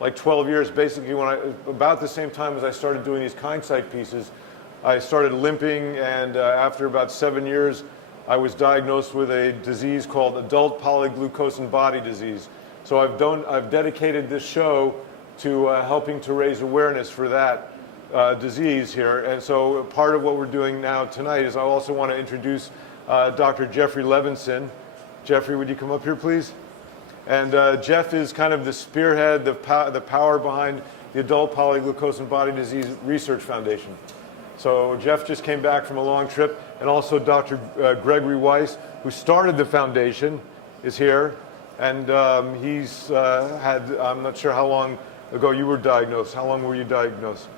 like 12 years, basically about the same time as I started doing these Kindsight pieces, I started limping, and after about 7 years, I was diagnosed with a disease called adult polyglucosan body disease. So I've dedicated this show to helping to raise awareness for that disease here. And so part of what we're doing now tonight is I also want to introduce Dr. Jeffrey Levenson. Jeffrey, would you come up here, please? And Jeff is kind of the spearhead, the power behind the Adult Polyglucosan Body Disease Research Foundation. So Jeff just came back from a long trip, and also Dr. Gregory Weiss, who started the foundation, is here. And he's had, I'm not sure how long ago you were diagnosed. How long were you diagnosed?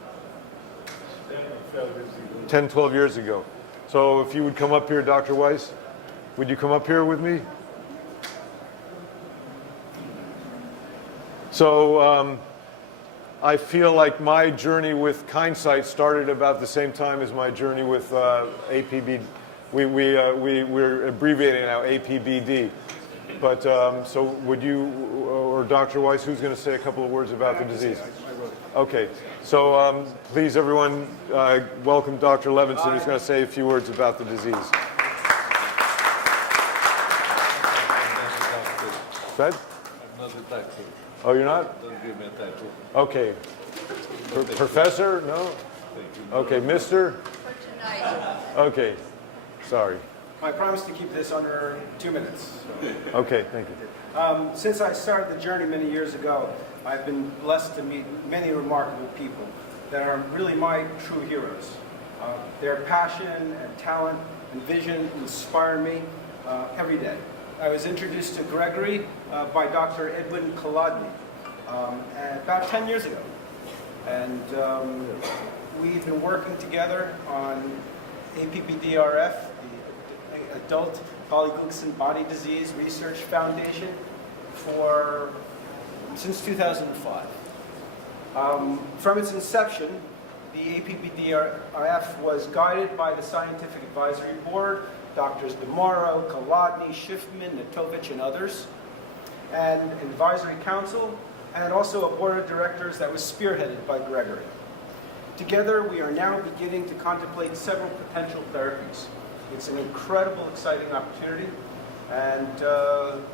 10, 12 years ago. So if you would come up here, Dr. Weiss, would you come up here with me? So I feel like my journey with Kindsight started about the same time as my journey with APB. We're abbreviating now APBD. But so would you, or Dr. Weiss, who's going to say a couple of words about the disease? Okay. So please, everyone, welcome Dr. Levenson, who's going to say a few words about the disease. Fred? I'm not a title. Oh, you're not? Don't give me a title. Okay. Professor? No? Okay, Mr.? For tonight. Okay. Sorry. I promise to keep this under 2 minutes. Okay, thank you. Since I started the journey many years ago, I've been blessed to meet many remarkable people that are really my true heroes. Their passion and talent and vision inspire me every day. I was introduced to Gregory by Dr. Edwin Kolodny about 10 years ago. And we've been working together on APBDRF, the Adult Polyglucosan Body Disease Research Foundation, since 2005. From its inception, the APBDRF was guided by the Scientific Advisory Board, Drs. DeMauro, Kolodny, Schiffman, Natovich, and others, and an advisory council, and also a board of directors that was spearheaded by Gregory. Together, we are now beginning to contemplate several potential therapies. It's an incredible, exciting opportunity, and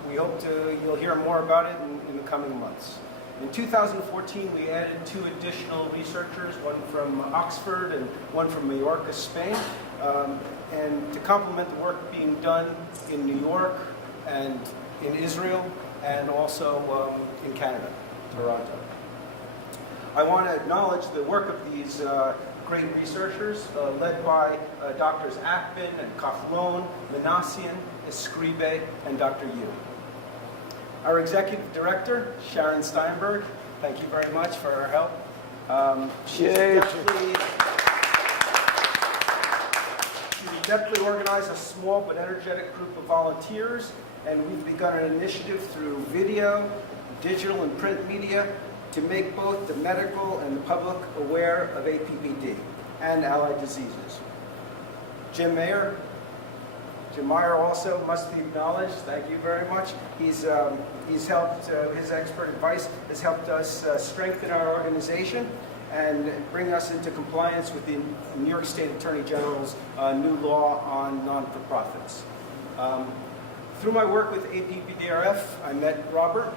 we hope you'll hear more about it in the coming months. In 2014, we added 2 additional researchers, one from Oxford and one from Mallorca, Spain, and to complement the work being done in New York and in Israel and also in Canada, Toronto. I want to acknowledge the work of these great researchers led by Drs. Akbin and Kaflon, Manassian, Escribe, and Dr. Yu. Our executive director, Sharon Steinberg, thank you very much for her help. She's adeptly organized a small but energetic group of volunteers, and we've begun an initiative through video, digital, and print media to make both the medical and the public aware of APBD and allied diseases. Jim Meyer also must be acknowledged. Thank you very much. He's helped, his expert advice has helped us strengthen our organization and bring us into compliance with the New York State Attorney General's new law on non-for-profits. Through my work with APBDRF, I met Robert,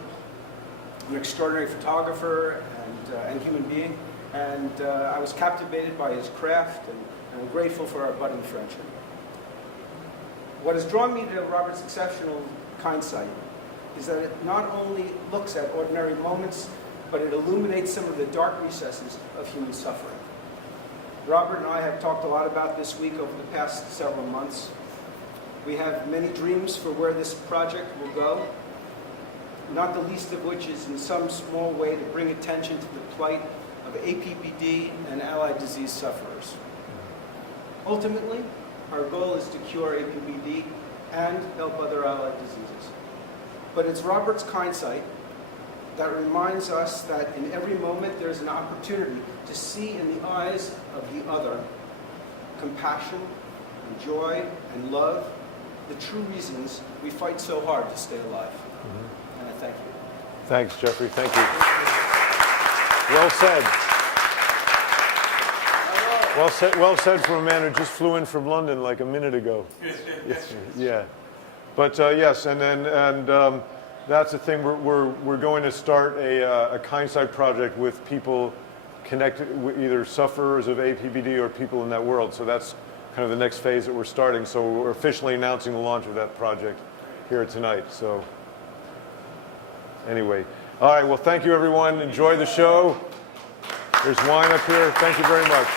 an extraordinary photographer and human being, and I was captivated by his craft, and I'm grateful for our budding friendship. What has drawn me to Robert's exceptional Kindsight is that it not only looks at ordinary moments, but it illuminates some of the dark recesses of human suffering. Robert and I have talked a lot about this week over the past several months. We have many dreams for where this project will go, not the least of which is in some small way to bring attention to the plight of APBD and allied disease sufferers. Ultimately, our goal is to cure APBD and help other allied diseases. But it's Robert's Kindsight that reminds us that in every moment there's an opportunity to see in the eyes of the other compassion and joy and love, the true reasons we fight so hard to stay alive. And I thank you. Thanks, Jeffrey. Thank you. Well said. Well said from a man who just flew in from London like a minute ago. Yeah. But yes, and that's the thing. We're going to start a kindsight project with people connected, either sufferers of APBD or people in that world. So that's kind of the next phase that we're starting. So we're officially announcing the launch of that project here tonight. So anyway, all right. Well, thank you, everyone. Enjoy the show. There's wine up here. Thank you very much.